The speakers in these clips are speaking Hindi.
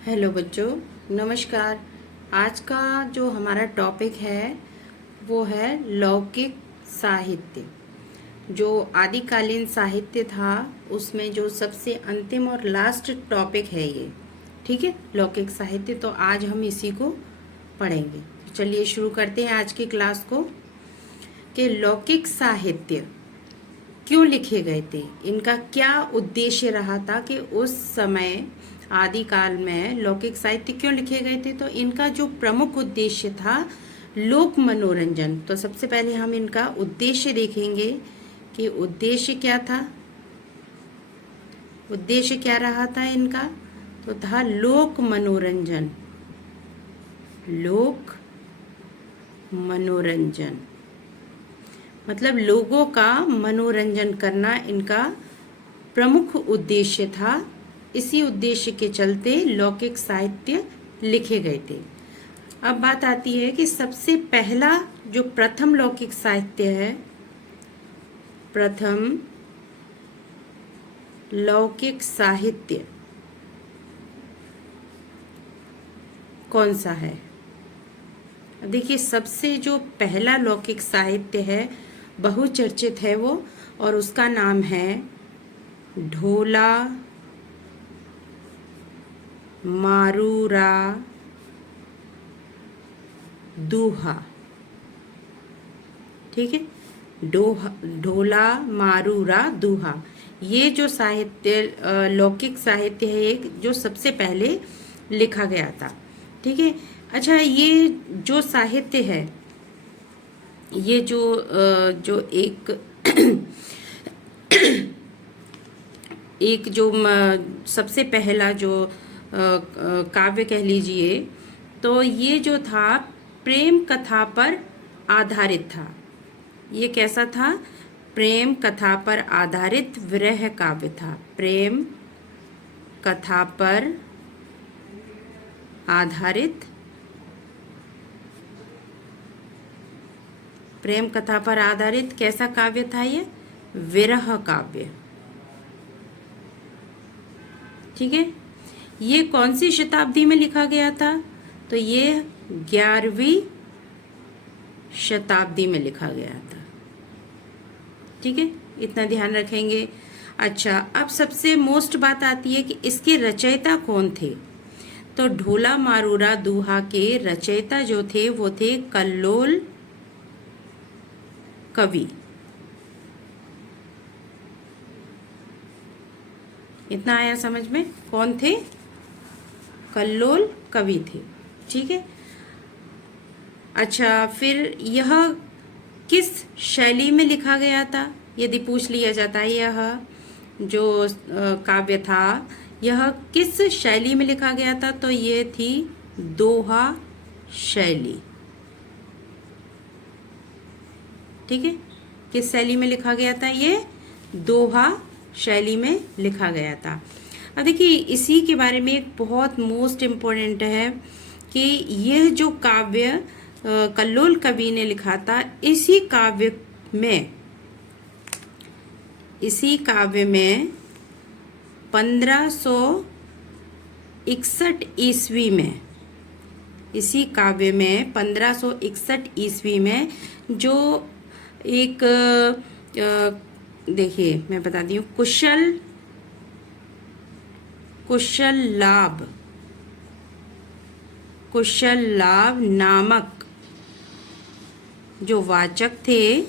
हेलो बच्चों, नमस्कार। आज का जो हमारा टॉपिक है वो है लौकिक साहित्य। जो आदिकालीन साहित्य था उसमें जो सबसे अंतिम और लास्ट टॉपिक है ये। ठीक है, लौकिक साहित्य। तो आज हम इसी को पढ़ेंगे। तो चलिए शुरू करते हैं आज की क्लास को कि लौकिक साहित्य क्यों लिखे गए थे, इनका क्या उद्देश्य रहा था कि उस समय आदिकाल में लौकिक साहित्य क्यों लिखे गए थे। तो इनका जो प्रमुख उद्देश्य था लोक मनोरंजन। तो सबसे पहले हम इनका उद्देश्य देखेंगे कि उद्देश्य क्या था। उद्देश्य क्या रहा था इनका, तो था लोक मनोरंजन। लोक मनोरंजन मतलब लोगों का मनोरंजन करना इनका प्रमुख उद्देश्य था। इसी उद्देश्य के चलते लौकिक साहित्य लिखे गए थे। अब बात आती है कि सबसे पहला जो प्रथम लौकिक साहित्य है, प्रथम लौकिक साहित्य कौन सा है। देखिए, सबसे जो पहला लौकिक साहित्य है बहुचर्चित है वो, और उसका नाम है ढोला मारूरा दूहा। ठीक है, ढोला मारूरा दूहा, ये जो साहित्य लौकिक साहित्य है एक जो सबसे पहले लिखा गया था। ठीक है। अच्छा, ये जो साहित्य है, ये जो एक एक जो सबसे पहला जो काव्य कह लीजिए, तो ये जो था प्रेम कथा पर आधारित था। ये कैसा था? प्रेम कथा पर आधारित विरह काव्य था। प्रेम कथा पर आधारित, प्रेम कथा पर आधारित कैसा काव्य था ये? विरह काव्य। ठीक है। ये कौन सी शताब्दी में लिखा गया था? तो ये 11वीं शताब्दी में लिखा गया था। ठीक है, इतना ध्यान रखेंगे। अच्छा, अब सबसे मोस्ट बात आती है कि इसके रचयिता कौन थे। तो ढोला मारूरा दूहा के रचयिता जो थे वो थे कल्लोल कवि। इतना आया समझ में? कौन थे? कल्लोल कवि थे। ठीक है। अच्छा, फिर यह किस शैली में लिखा गया था? यदि पूछ लिया जाता है यह जो काव्य था यह किस शैली में लिखा गया था, तो ये थी दोहा शैली। ठीक है, किस शैली में लिखा गया था? ये दोहा शैली में लिखा गया था। अब देखिए, इसी के बारे में एक बहुत मोस्ट इम्पोर्टेंट है कि यह जो काव्य कल्लोल कवि ने लिखा था, इसी काव्य में 1561 ईस्वी में, इसी काव्य में 1561 ईस्वी में जो एक देखिए मैं बताती हूँ, कुशल लाभ नामक जो वाचक थे,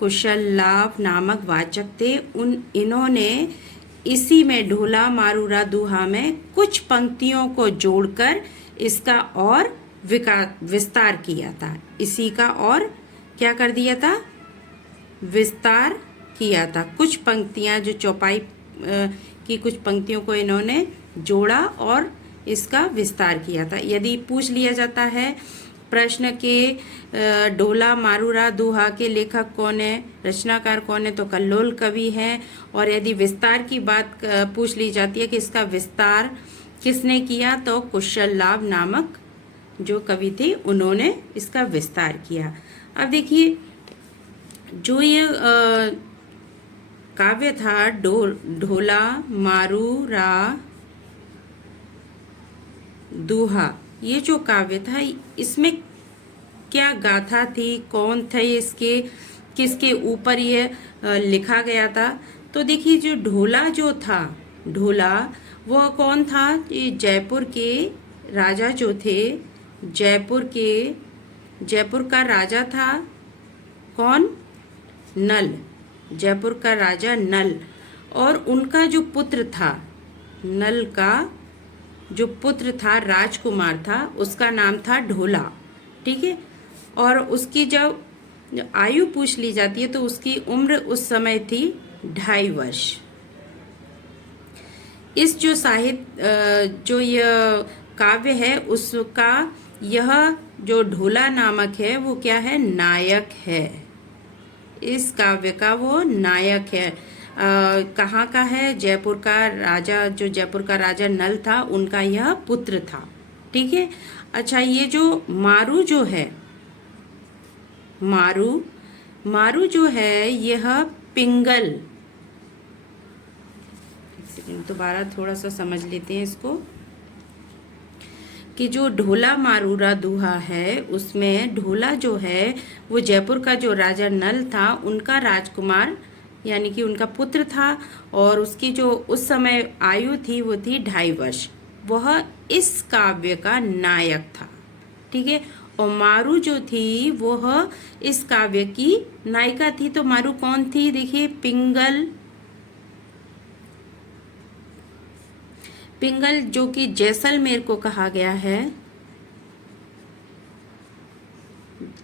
कुशल लाभ नामक वाचक थे, इन्होंने इसी में ढोला मारूरा दूहा में कुछ पंक्तियों को जोड़कर इसका और विस्तार किया था। इसी का और क्या कर दिया था? विस्तार किया था। कुछ पंक्तियां जो चौपाई की कुछ पंक्तियों को इन्होंने जोड़ा और इसका विस्तार किया था। यदि पूछ लिया जाता है प्रश्न के ढोला मारूरा दूहा के लेखक कौन है, रचनाकार कौन है, तो कल्लोल कवि हैं। और यदि विस्तार की बात पूछ ली जाती है कि इसका विस्तार किसने किया, तो कुशल लाभ नामक जो कवि थे उन्होंने इसका विस्तार किया। अब देखिए, जो ये काव्य था ढोला मारूरा दूहा, ये जो काव्य था इसमें क्या गाथा थी, कौन थे इसके, किसके ऊपर ये लिखा गया था? तो देखिए जो ढोला जो था, ढोला वह कौन था? ये जयपुर के राजा जो थे, जयपुर का राजा था कौन? नल, जयपुर का राजा नल। और उनका जो पुत्र था, नल का जो पुत्र था, राजकुमार था, उसका नाम था ढोला। ठीक है। और उसकी जब आयु पूछ ली जाती है तो उसकी उम्र उस समय थी 2.5 वर्ष। इस जो साहित्य जो यह काव्य है उसका यह जो ढोला नामक है वो क्या है? नायक है। इस काव्य का वो नायक है। कहाँ का है? जयपुर का राजा, जो जयपुर का राजा नल था उनका यह पुत्र था। ठीक है। अच्छा, ये जो मारू जो है, मारू जो है यह पिंगल, एक सेकंड दोबारा थोड़ा सा समझ लेते हैं इसको, कि जो ढोला मारूरा दूहा है उसमें ढोला जो है वो जयपुर का जो राजा नल था उनका राजकुमार यानी कि उनका पुत्र था, और उसकी जो उस समय आयु थी वो थी 2.5 वर्ष। वह इस काव्य का नायक था। ठीक है। और मारू जो थी वह इस काव्य की नायिका थी। तो मारू कौन थी? देखिए, पिंगल जो कि जैसलमेर को कहा गया है,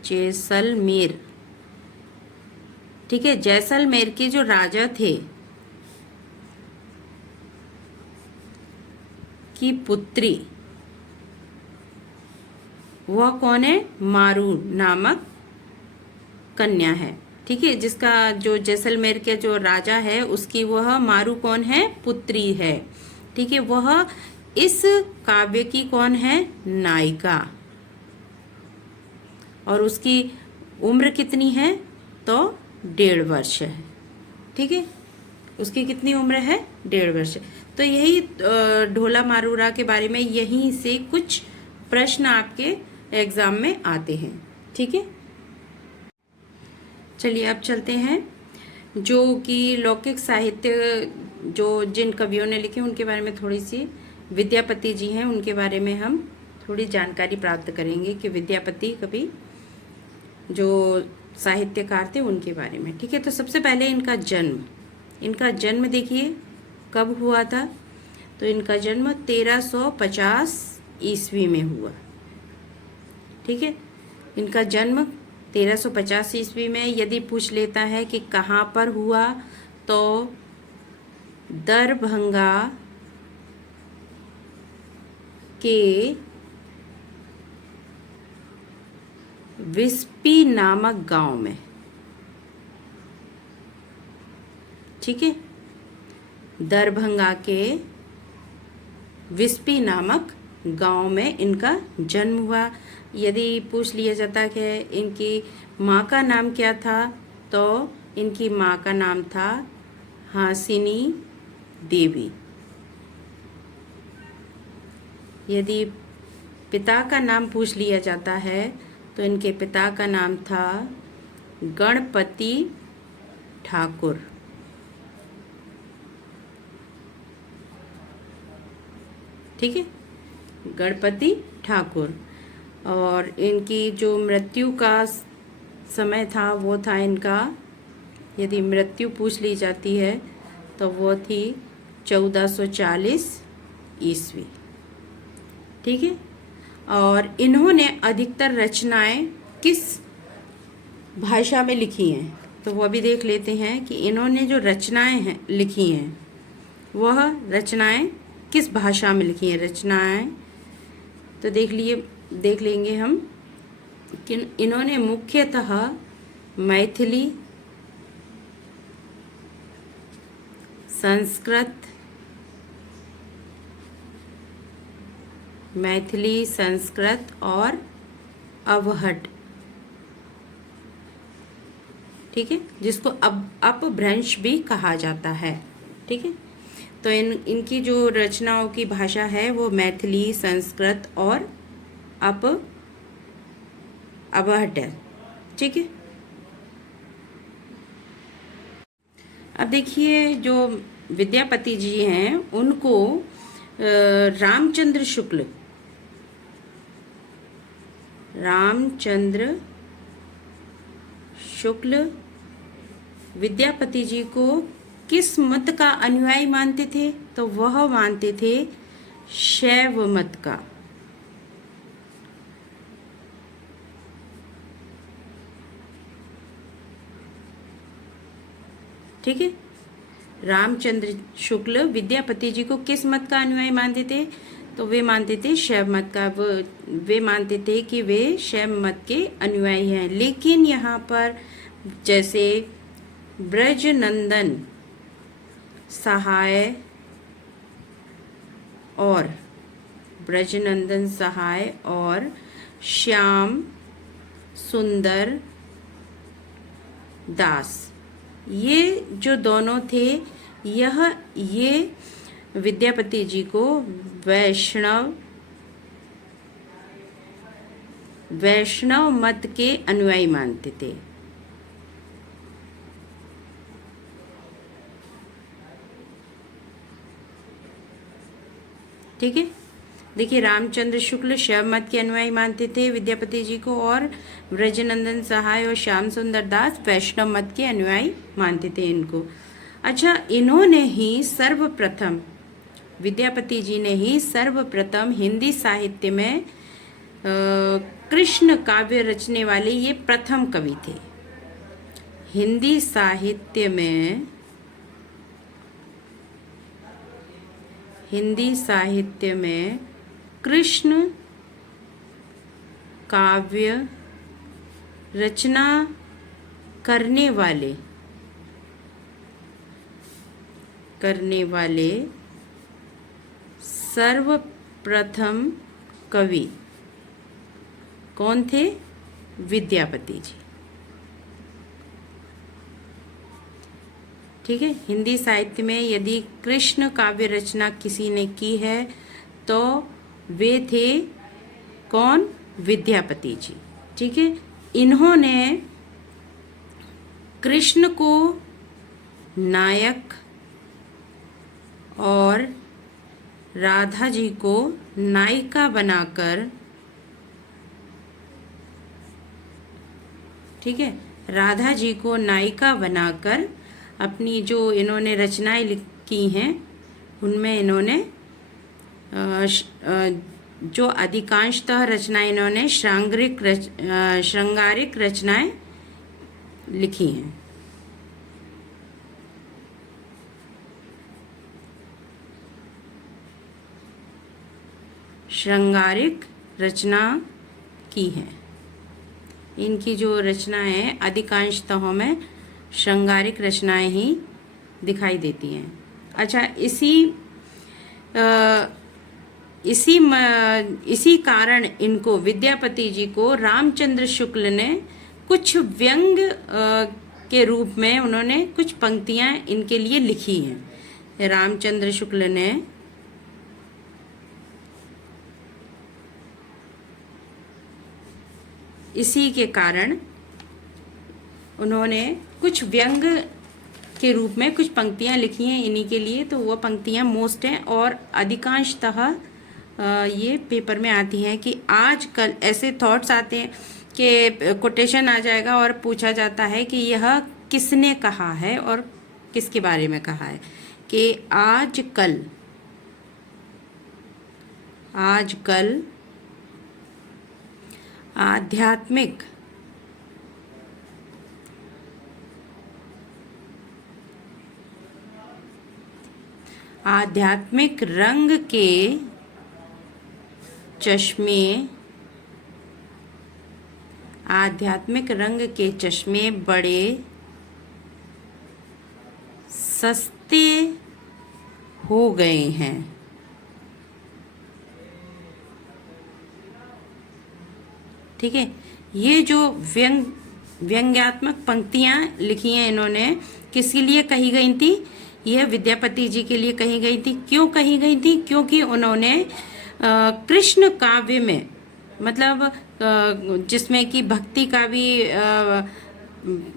जैसलमेर। ठीक है। जैसलमेर के जो राजा थे की पुत्री, वह कौन है? मारू नामक कन्या है। ठीक है। जिसका जो जैसलमेर के जो राजा है उसकी वह मारू कौन है? पुत्री है। ठीक है। वह इस काव्य की कौन है? नायिका। और उसकी उम्र कितनी है? तो 1.5 वर्ष है। ठीक है। उसकी कितनी उम्र है? 1.5 वर्ष। तो यही ढोला मारूरा के बारे में यहीं से कुछ प्रश्न आपके एग्जाम में आते हैं। ठीक है। चलिए अब चलते हैं जो कि लौकिक साहित्य जो जिन कवियों ने लिखे उनके बारे में थोड़ी सी, विद्यापति जी हैं उनके बारे में हम थोड़ी जानकारी प्राप्त करेंगे कि विद्यापति कवि जो साहित्यकार थे उनके बारे में। ठीक है। तो सबसे पहले इनका जन्म देखिए कब हुआ था? तो इनका जन्म 1350 ईस्वी में हुआ। ठीक है। इनका जन्म 1350 ईस्वी में। यदि पूछ लेता है कि कहाँ पर हुआ, तो दरभंगा के विस्पी नामक गांव में। ठीक है। दरभंगा के विस्पी नामक गांव में इनका जन्म हुआ। यदि पूछ लिया जाता है इनकी माँ का नाम क्या था, तो इनकी माँ का नाम था हासिनी देवी। यदि पिता का नाम पूछ लिया जाता है तो इनके पिता का नाम था गणपति ठाकुर। ठीक है। गणपति ठाकुर। और इनकी जो मृत्यु का समय था वो था इनका, यदि मृत्यु पूछ ली जाती है तो वो थी 1440 ईस्वी। ठीक है। और इन्होंने अधिकतर रचनाएं किस भाषा में लिखी हैं, तो वो भी देख लेते हैं कि इन्होंने जो रचनाएं लिखी हैं वह रचनाएं किस भाषा में लिखी हैं रचनाएं। तो देख लेंगे हम कि इन्होंने मुख्यतः मैथिली, संस्कृत और अवहट, ठीक है, जिसको अपभ्रंश भी कहा जाता है। ठीक है। तो इनकी जो रचनाओं की भाषा है वो मैथिली, संस्कृत और अबहट है। ठीक है। अब देखिए, जो विद्यापति जी हैं उनको रामचंद्र शुक्ल विद्यापति जी को किस मत का अनुयायी मानते थे? तो वह मानते थे शैव मत का। ठीक है। रामचंद्र शुक्ल विद्यापति जी को किस मत का अनुयायी मानते थे? तो वे मानते थे शैव मत का। वे मानते थे कि वे शैव मत के अनुयायी हैं। लेकिन यहाँ पर जैसे ब्रजनंदन सहाय और श्याम सुंदर दास, ये जो दोनों थे, ये विद्यापति जी को वैष्णव मत के अनुयायी मानते थे। ठीक है। देखिए, रामचंद्र शुक्ल शैव मत के अनुयायी मानते थे विद्यापति जी को, और ब्रजनंदन सहाय और श्याम सुंदर दास वैष्णव मत के अनुयायी मानते थे इनको। अच्छा, इन्होंने ही सर्वप्रथम, विद्यापति जी ने ही सर्वप्रथम हिंदी साहित्य में कृष्ण काव्य रचने वाले ये प्रथम कवि थे। हिंदी साहित्य में कृष्ण काव्य रचना करने वाले सर्वप्रथम कवि कौन थे? विद्यापति जी। ठीक है। हिंदी साहित्य में यदि कृष्ण काव्य रचना किसी ने की है तो वे थे कौन? विद्यापति जी। ठीक है। इन्होंने कृष्ण को नायक और राधा जी को नायिका बनाकर, ठीक है, राधा जी को नायिका बनाकर अपनी जो इन्होंने रचनाएं लिखी हैं उनमें इन्होंने जो अधिकांशतः रचनाएं इन्होंने श्रृंगारिक रचनाएं लिखी हैं। श्रृंगारिक रचना की है। इनकी जो रचनाएं हैं अधिकांशतः में श्रृंगारिक रचनाएं ही दिखाई देती हैं। अच्छा, इसी कारण इनको, विद्यापति जी को, रामचंद्र शुक्ल ने कुछ व्यंग के रूप में उन्होंने कुछ पंक्तियां इनके लिए लिखी हैं। रामचंद्र शुक्ल ने इसी के कारण उन्होंने कुछ व्यंग के रूप में कुछ पंक्तियां लिखी हैं इन्हीं के लिए। तो वह पंक्तियां मोस्ट हैं और अधिकांशतः ये पेपर में आती हैं कि आजकल ऐसे थॉट्स आते हैं कि कोटेशन आ जाएगा और पूछा जाता है कि यह किसने कहा है और किसके बारे में कहा है, कि आजकल आध्यात्मिक रंग के चश्मे बड़े सस्ते हो गए हैं। ठीक है। ये जो व्यंग्यात्मक पंक्तियां लिखी हैं इन्होंने किसके लिए कही गई थी? यह विद्यापति जी के लिए कही गई थी। क्यों कही गई थी? क्योंकि उन्होंने कृष्ण काव्य में, मतलब जिसमें कि भक्ति का भी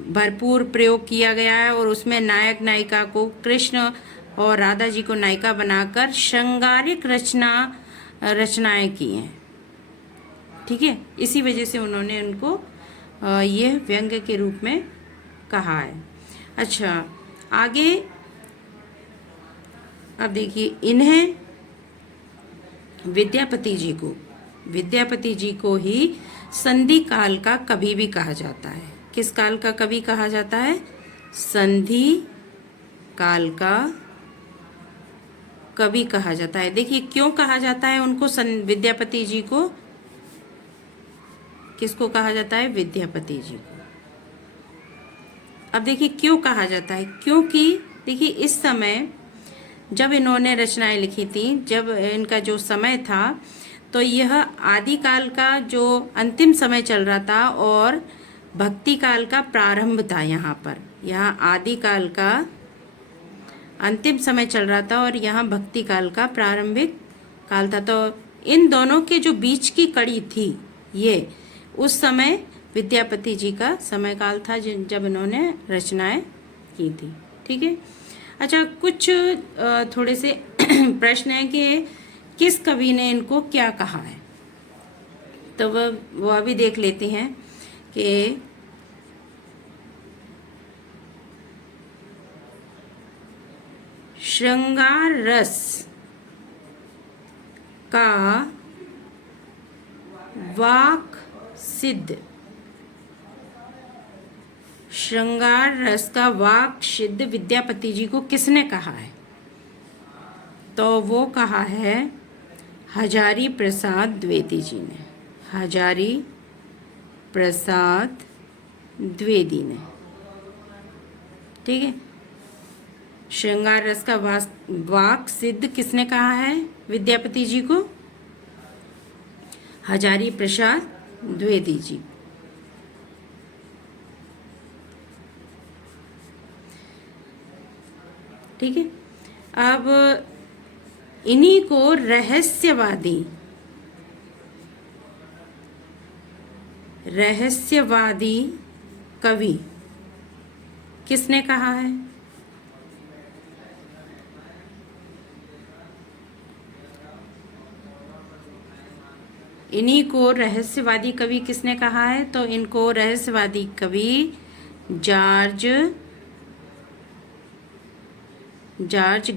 भरपूर प्रयोग किया गया है, और उसमें नायक नायिका को, कृष्ण और राधा जी को नायिका बनाकर श्रृंगारिक रचनाएं की हैं। ठीक है, इसी वजह से उन्होंने उनको यह व्यंग्य के रूप में कहा है। अच्छा, आगे अब देखिए, इन्हें विद्यापति जी को ही संधि काल का कवि भी कहा जाता है। किस काल का कवि कहा जाता है? संधि काल का कवि कहा जाता है। देखिए क्यों कहा जाता है उनको, विद्यापति जी को, किसको कहा जाता है? विद्यापति जी को। अब देखिए क्यों कहा जाता है, क्योंकि देखिए इस समय जब इन्होंने रचनाएं लिखी थी, जब इनका जो समय था, तो यह आदिकाल का जो अंतिम समय चल रहा था और भक्ति काल का प्रारंभ था। यहाँ आदिकाल का अंतिम समय चल रहा था और यहाँ भक्ति काल का प्रारंभिक काल था। तो इन दोनों के जो बीच की कड़ी थी, ये उस समय विद्यापति जी का समय काल था जब इन्होंने रचनाएं की थी। ठीक है। अच्छा, कुछ थोड़े से प्रश्न हैं कि किस कवि ने इनको क्या कहा है, तो वह भी देख लेते हैं कि श्रृंगार रस का वाक सिद्ध, श्रृंगार रस का वाक सिद्ध विद्यापति जी को किसने कहा है? तो वो कहा है हजारी प्रसाद द्विवेदी जी ने। हजारी प्रसाद द्विवेदी ने। ठीक है। श्रृंगार रस का वाक सिद्ध किसने कहा है विद्यापति जी को? हजारी प्रसाद द्विवेदी जी। ठीक है। अब इन्हीं को रहस्यवादी कवि किसने कहा है? इन्हीं को रहस्यवादी कवि किसने कहा है? तो इनको रहस्यवादी कवि जॉर्ज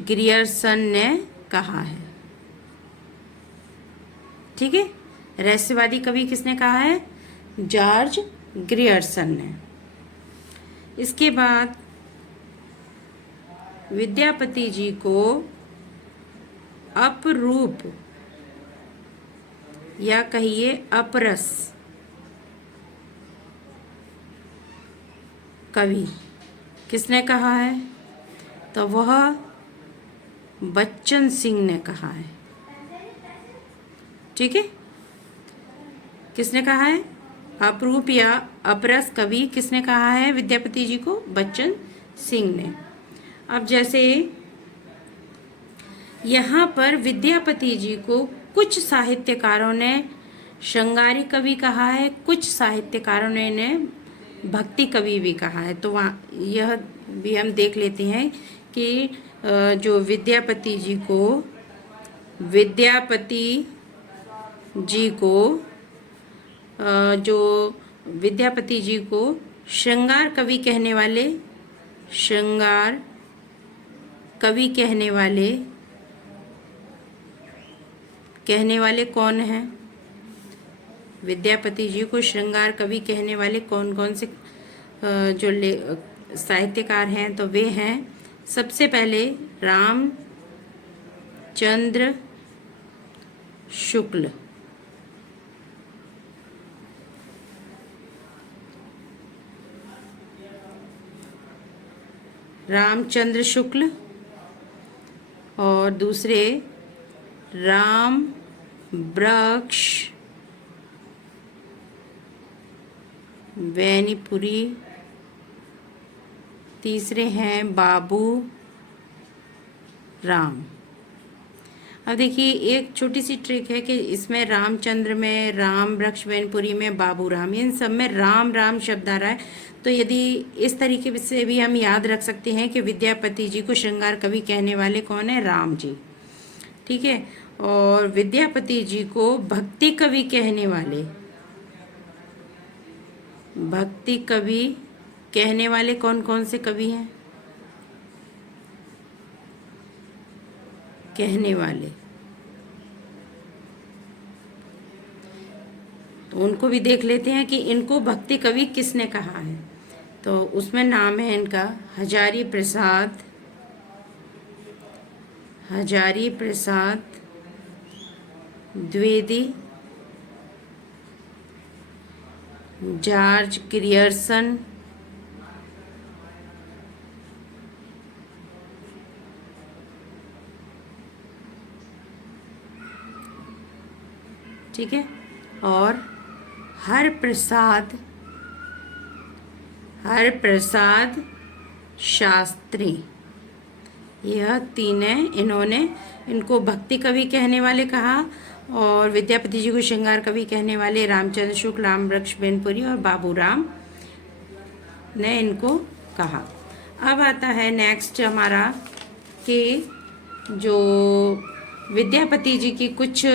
ग्रियर्सन ने कहा है। ठीक है। रहस्यवादी कवि किसने कहा है? जॉर्ज ग्रियर्सन ने। इसके बाद विद्यापति जी को अपरूप या कहिए अपरस कवि किसने कहा है? तो वह बच्चन सिंह ने कहा है। ठीक है। किसने कहा है? अपरूप या अपरस कवि किसने कहा है विद्यापति जी को? बच्चन सिंह ने। अब जैसे यहाँ पर विद्यापति जी को कुछ साहित्यकारों ने श्रृंगारी कवि कहा है, कुछ साहित्यकारों ने भक्ति कवि भी कहा है। तो वहाँ यह भी हम देख लेते हैं कि जो विद्यापति जी को श्रृंगार कवि कहने वाले कौन हैं? विद्यापति जी को श्रृंगार कवि कहने वाले कौन कौन से जो साहित्यकार हैं? तो वे हैं, सबसे पहले रामचंद्र शुक्ल। रामचंद्र शुक्ल और दूसरे राम वृक्ष वैनीपुरी, तीसरे हैं बाबू राम। अब देखिए एक छोटी सी ट्रिक है कि इसमें रामचंद्र में, राम वृक्ष वैनपुरी में, बाबू राम, इन सब में राम राम शब्द आ रहा है। तो यदि इस तरीके से भी हम याद रख सकते हैं कि विद्यापति जी को श्रृंगार कवि कहने वाले कौन है? राम जी। ठीक है। और विद्यापति जी को भक्ति कवि कहने वाले, भक्ति कवि कहने वाले कौन कौन से कवि हैं? कहने वाले तो उनको भी देख लेते हैं कि इनको भक्ति कवि किसने कहा है। तो उसमें नाम है इनका हजारी प्रसाद, हजारी प्रसाद द्विवेदी, जॉर्ज ग्रियर्सन, ठीक है, और हरप्रसाद शास्त्री। यह तीन है। इनको भक्ति कवि कहने वाले कहा और विद्यापति जी को श्रृंगार कवि कहने वाले रामचंद्र शुक्ल, राम वृक्ष वैनपुरी और बाबू राम ने इनको कहा। अब आता है नेक्स्ट हमारा कि जो विद्यापति जी की कुछ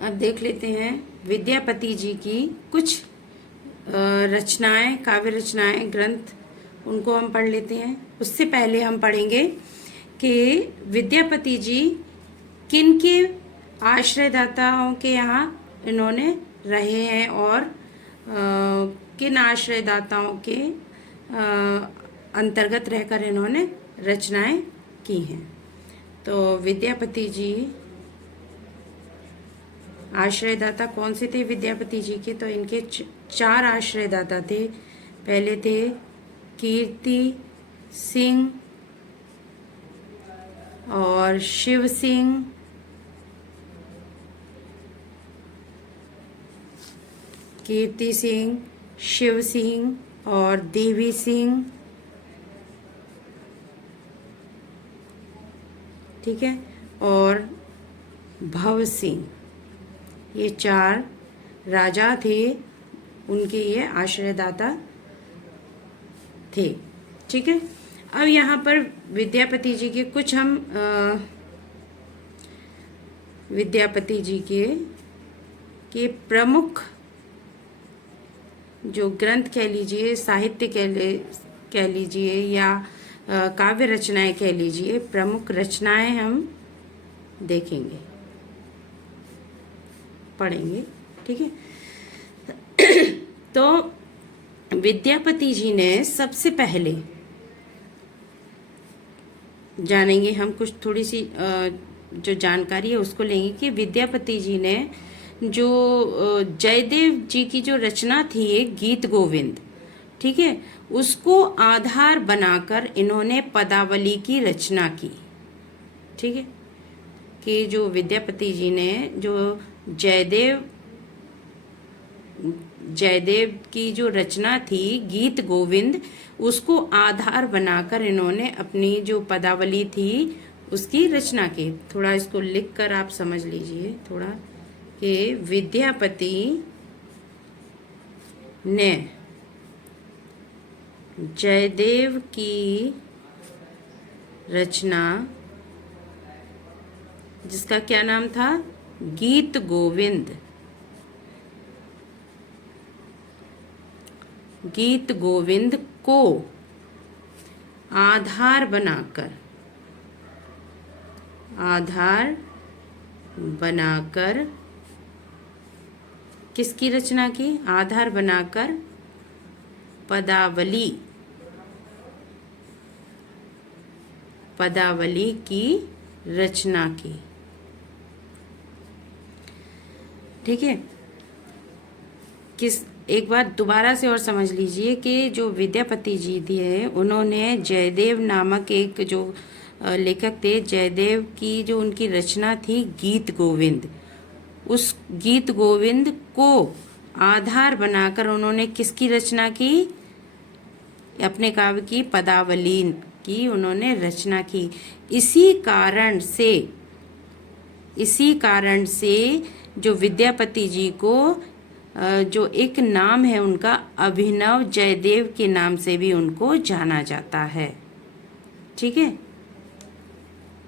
अब देख लेते हैं विद्यापति जी की कुछ रचनाएं, काव्य रचनाएं, ग्रंथ, उनको हम पढ़ लेते हैं। उससे पहले हम पढ़ेंगे कि विद्यापति जी किन के आश्रयदाताओं के यहाँ इन्होंने रहे हैं और किन आश्रयदाताओं के अंतर्गत रहकर इन्होंने रचनाएं की हैं। तो विद्यापति जी आश्रयदाता कौन से थे विद्यापति जी के? तो इनके चार आश्रयदाता थे। पहले थे कीर्ति सिंह और शिव सिंह, कीर्ति सिंह, शिव सिंह और देवी सिंह। ठीक है। और भव सिंह, ये चार राजा थे, उनके ये आश्रयदाता थे। ठीक है। अब यहाँ पर विद्यापति जी के कुछ हम विद्यापति जी के प्रमुख जो ग्रंथ कह लीजिए, साहित्य कह लीजिए या काव्य रचनाएं कह लीजिए, प्रमुख रचनाएं हम देखेंगे, पढ़ेंगे। ठीक है। तो विद्यापति जी ने सबसे पहले जानेंगे हम कुछ थोड़ी सी जो जानकारी है उसको लेंगे कि विद्यापति जी ने जो जयदेव जी की जो रचना थी एक गीत गोविंद, ठीक है, उसको आधार बनाकर इन्होंने पदावली की रचना की। ठीक है। कि जो विद्यापति जी ने जो जयदेव की जो रचना थी गीत गोविंद, उसको आधार बनाकर इन्होंने अपनी जो पदावली थी उसकी रचना की। थोड़ा इसको लिखकर आप समझ लीजिए थोड़ा कि विद्यापति ने जयदेव की रचना, जिसका क्या नाम था, गीत गोविंद, गीत गोविंद को आधार बनाकर किसकी रचना की? आधार बनाकर पदावली की रचना की। ठीक है। एक बात दोबारा से और समझ लीजिए कि जो विद्यापति जी थे उन्होंने जयदेव नामक एक जो लेखक थे, जयदेव की जो उनकी रचना थी गीत गोविंद, उस गीत गोविंद को आधार बनाकर उन्होंने किसकी रचना की? अपने काव्य की पदावली की उन्होंने रचना की। इसी कारण से जो विद्यापति जी को जो एक नाम है उनका, अभिनव जयदेव के नाम से भी उनको जाना जाता है। ठीक है,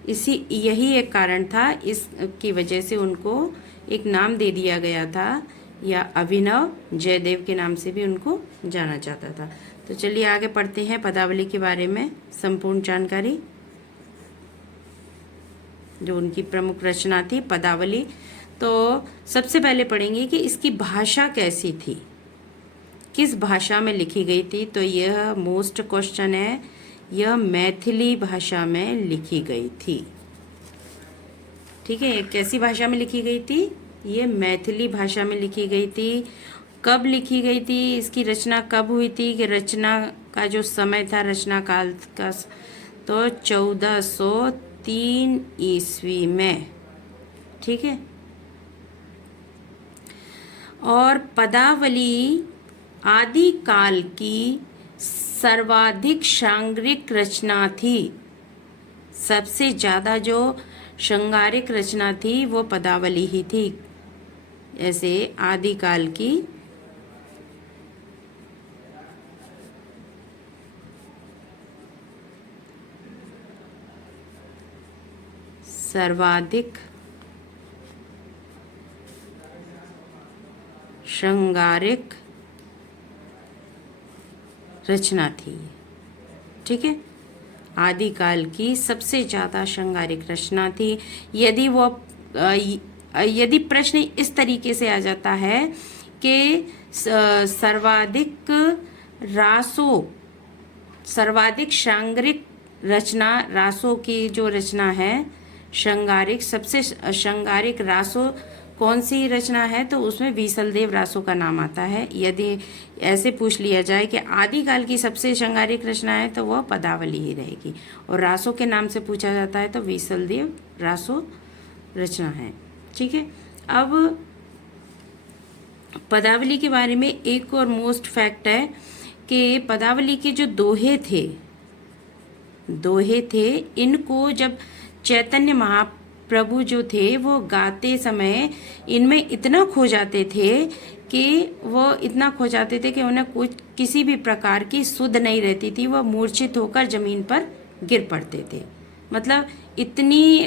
यही एक कारण था, इसकी वजह से उनको एक नाम दे दिया गया था, या अभिनव जयदेव के नाम से भी उनको जाना जाता था। तो चलिए आगे पढ़ते हैं पदावली के बारे में संपूर्ण जानकारी, जो उनकी प्रमुख रचना थी पदावली। तो सबसे पहले पढ़ेंगे कि इसकी भाषा कैसी थी, किस भाषा में लिखी गई थी। तो यह मोस्ट क्वेश्चन है, यह मैथिली भाषा में लिखी गई थी। ठीक है, कैसी भाषा में लिखी गई थी? ये मैथिली भाषा में लिखी गई थी। कब लिखी गई थी, इसकी रचना कब हुई थी, कि रचना का जो समय था, रचना काल का, तो 1403 ईस्वी में। ठीक है, और पदावली आदिकाल की सर्वाधिक श्रृंगारिक रचना थी। सबसे ज़्यादा जो श्रृंगारिक रचना थी वो पदावली ही थी। ऐसे आदिकाल की सर्वाधिक श्रृंगारिक रचना थी। ठीक है, आदिकाल की सबसे ज़्यादा श्रृंगारिक रचना थी। यदि प्रश्न इस तरीके से आ जाता है कि सर्वाधिक श्रृंगारिक रचना, रासों की जो रचना है श्रृंगारिक, सबसे श्रृंगारिक रासों कौन सी रचना है, तो उसमें बीसलदेव रासों का नाम आता है। यदि ऐसे पूछ लिया जाए कि आदिकाल की सबसे श्रृंगारिक रचना है, तो वह पदावली ही रहेगी। और रासों के नाम से पूछा जाता है तो बीसलदेव रासों रचना है। ठीक है, अब पदावली के बारे में एक और मोस्ट फैक्ट है कि पदावली के जो दोहे थे, इनको जब चैतन्य महाप्रभु जो थे वो गाते समय इनमें इतना खो जाते थे कि उन्हें किसी भी प्रकार की सुध नहीं रहती थी, वह मूर्छित होकर जमीन पर गिर पड़ते थे। मतलब इतनी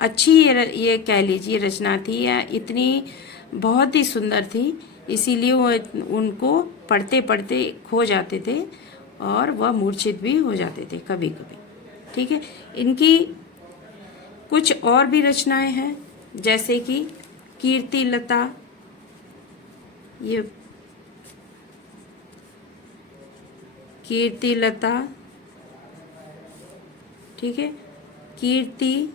अच्छी ये कह लीजिए रचना थी, या इतनी बहुत ही सुंदर थी, इसीलिए वो उनको पढ़ते पढ़ते खो जाते थे और वह मूर्छित भी हो जाते थे कभी कभी। ठीक है, इनकी कुछ और भी रचनाएं हैं, जैसे कि कीर्तिलता। ये कीर्तिलता, ठीक है, कीर्ति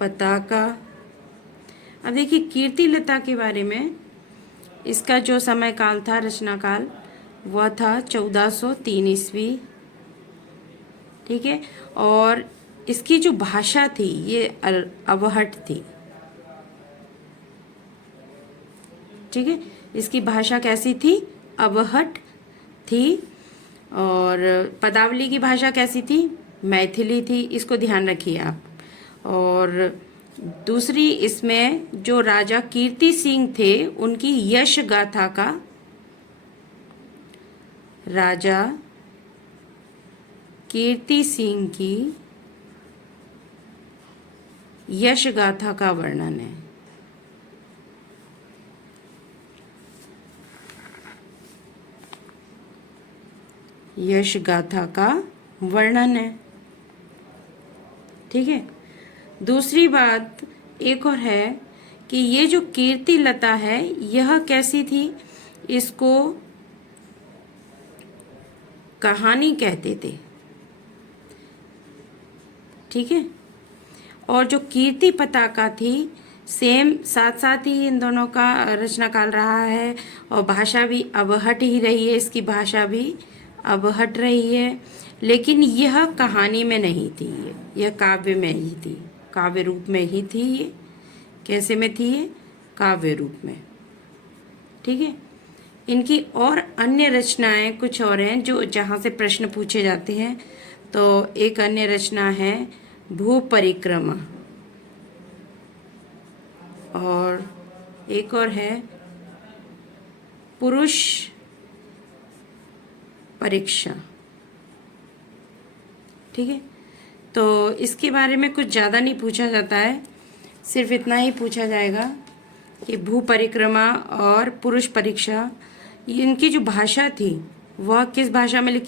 पताका। अब देखिए कीर्तिलता के बारे में, इसका जो समय काल था, रचना काल, वह था 1403 ईस्वी। ठीक है, और इसकी जो भाषा थी ये अवहट थी। ठीक है, इसकी भाषा कैसी थी? अवहट थी। और पदावली की भाषा कैसी थी? मैथिली थी, इसको ध्यान रखिए आप। और दूसरी, इसमें जो राजा कीर्ति सिंह थे उनकी यश गाथा का, राजा कीर्ति सिंह की यश गाथा का वर्णन है। यश गाथा का वर्णन है। ठीक है, दूसरी बात एक और है कि ये जो कीर्तिलता है यह कैसी थी? इसको कहानी कहते थे। ठीक है, और जो कीर्ति पताका थी, सेम साथ साथ ही इन दोनों का रचना काल रहा है, और भाषा भी अबहट ही रही है, इसकी भाषा भी अबहट रही है। लेकिन यह कहानी में नहीं थी, यह काव्य में ही थी, काव्य रूप में ही थी। ये कैसे में थी? ये काव्य रूप में। ठीक है, इनकी और अन्य रचनाएं कुछ और हैं जो जहाँ से प्रश्न पूछे जाते हैं। तो एक अन्य रचना है भू परिक्रमा, और एक और है पुरुष परीक्षा। ठीक है, तो इसके बारे में कुछ ज़्यादा नहीं पूछा जाता है, सिर्फ इतना ही पूछा जाएगा कि भू परिक्रमा और पुरुष परीक्षा, इनकी जो भाषा थी वह किस भाषा में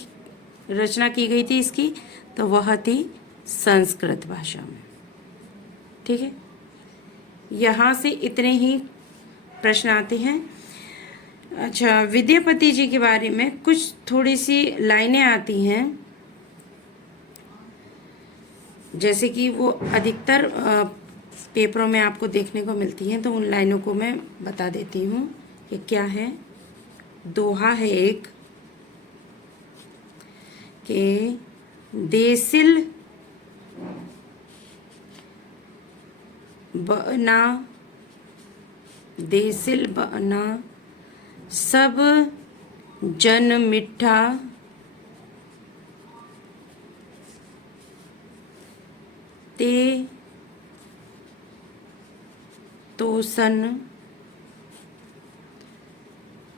रचना की गई थी इसकी, तो वह थी संस्कृत भाषा में। ठीक है, यहाँ से इतने ही प्रश्न आते हैं। अच्छा, विद्यापति जी के बारे में कुछ थोड़ी सी लाइनें आती हैं, जैसे कि वो अधिकतर पेपरों में आपको देखने को मिलती हैं, तो उन लाइनों को मैं बता देती हूँ कि क्या है। दोहा है एक कि देसिल बना सब जन मिठा ते तोसन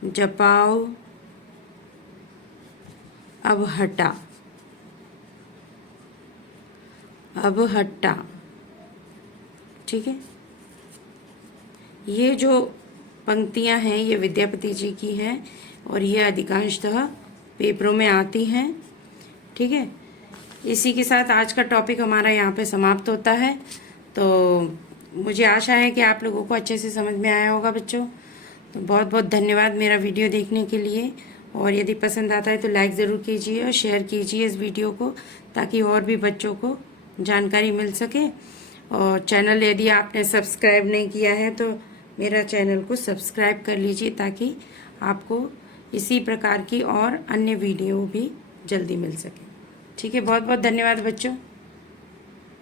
जपाओ अब हट्टा। ठीक है, ये जो पंक्तियां हैं ये विद्यापति जी की हैं और ये अधिकांशतः पेपरों में आती हैं। ठीक है, इसी के साथ आज का टॉपिक हमारा यहाँ पे समाप्त होता है। तो मुझे आशा है कि आप लोगों को अच्छे से समझ में आया होगा बच्चों। तो बहुत बहुत धन्यवाद मेरा वीडियो देखने के लिए, और यदि पसंद आता है तो लाइक ज़रूर कीजिए और शेयर कीजिए इस वीडियो को, ताकि और भी बच्चों को जानकारी मिल सके। और चैनल यदि आपने सब्सक्राइब नहीं किया है तो मेरा चैनल को सब्सक्राइब कर लीजिए, ताकि आपको इसी प्रकार की और अन्य वीडियो भी जल्दी मिल सके। ठीक है, बहुत बहुत धन्यवाद बच्चों।